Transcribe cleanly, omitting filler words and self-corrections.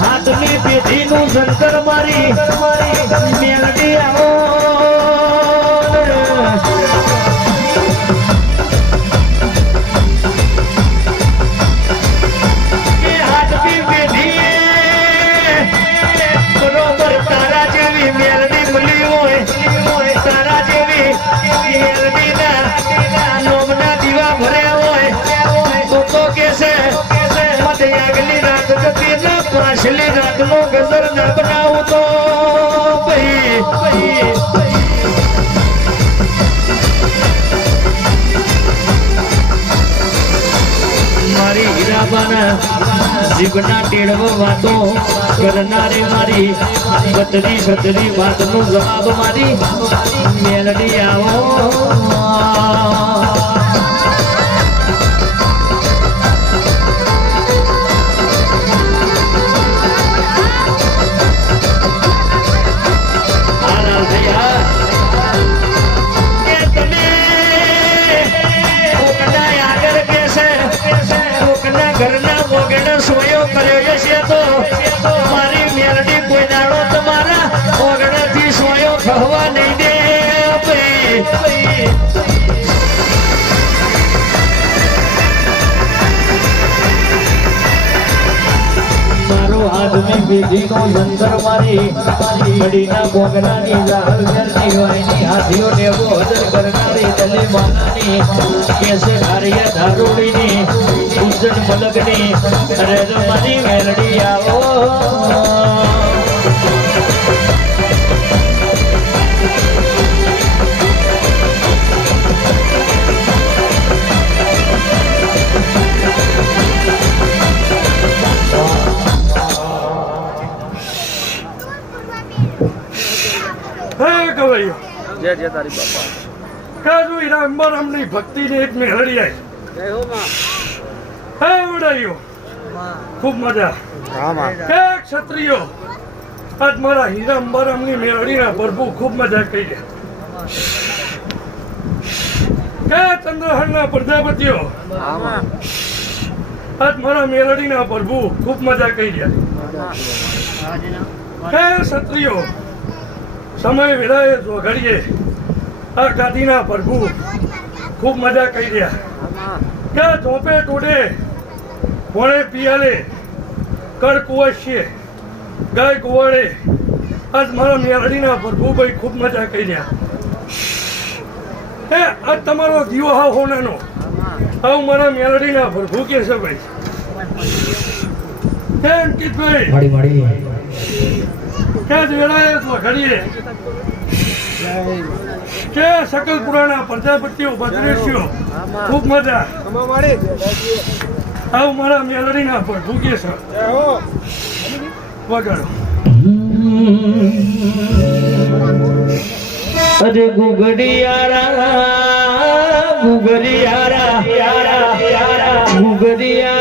હાથની પેઢીનું જંતર મારી મેલડી આવો હાથની પેઢી બરોબર તારા જેવી મેલડી મળી હોય તારા જેવી મેલડીના નોમના દીવા ભર્યા હોય તો કે છે આગલી રાત જતી ને પાછલી રાતનો ગજર ના બનાવું તો મારી હીરાબાના જીવના ટેળવ વાતો કરનારે મારી બતરી સતરી વાતનો જવાબ મારી મેલડી આવો ઘરના મોગેનો સોયો કર્યો છે તો મારી મેલડી કોઈ દાડો તમારા મોગડાથી સોયો ખવા નહીં દે મારો આદમી વિધિનો જંતર મારી મડીના મોગડાની જાહલ કરતી વાયની હાથીઓ નેવો હજર કરનારી દલે માનાની કેસે હારિયા ધારોડીની ઉજ્જડ મલગની અરે મારી મેલડી આવો जय जय तारी बापा काजू हीरा अंबर हमनी भक्ति ने एक मेहड़ी आई जय हो मां है उड़ायो खूब मजा हां मां के क्षत्रियो आज मारा हीरा अंबर हमनी मेहड़ी ना प्रभु खूब मजा कई के चंद्रहर ना प्रजापतियो हां मां आज मारा मेहड़ी ना प्रभु खूब मजा कई के क्षत्रियो समय विराए जो घड़िए आ गादीना प्रभु खूब मजा कई दिया क्या झोंपे टोडे भोणे पियाले कर कुवश्ये गाय कुवाड़े आज मारा मेलडीना प्रभु भाई खूब मजा कई दिया ए आज तमारो दियो हा होनानो आव मारा मेलडीना प्रभु के से भाई के अंकित भाई माड़ी माड़ी क्या विराए जो घड़िए के सकल पुराना प्रजापतिओ भद्रेशियो खूब मजा आव मारा मेलडीना प्रभु के से वगाड़ो अरे गुगड़ियारा गुगड़ियारा गुगड़िया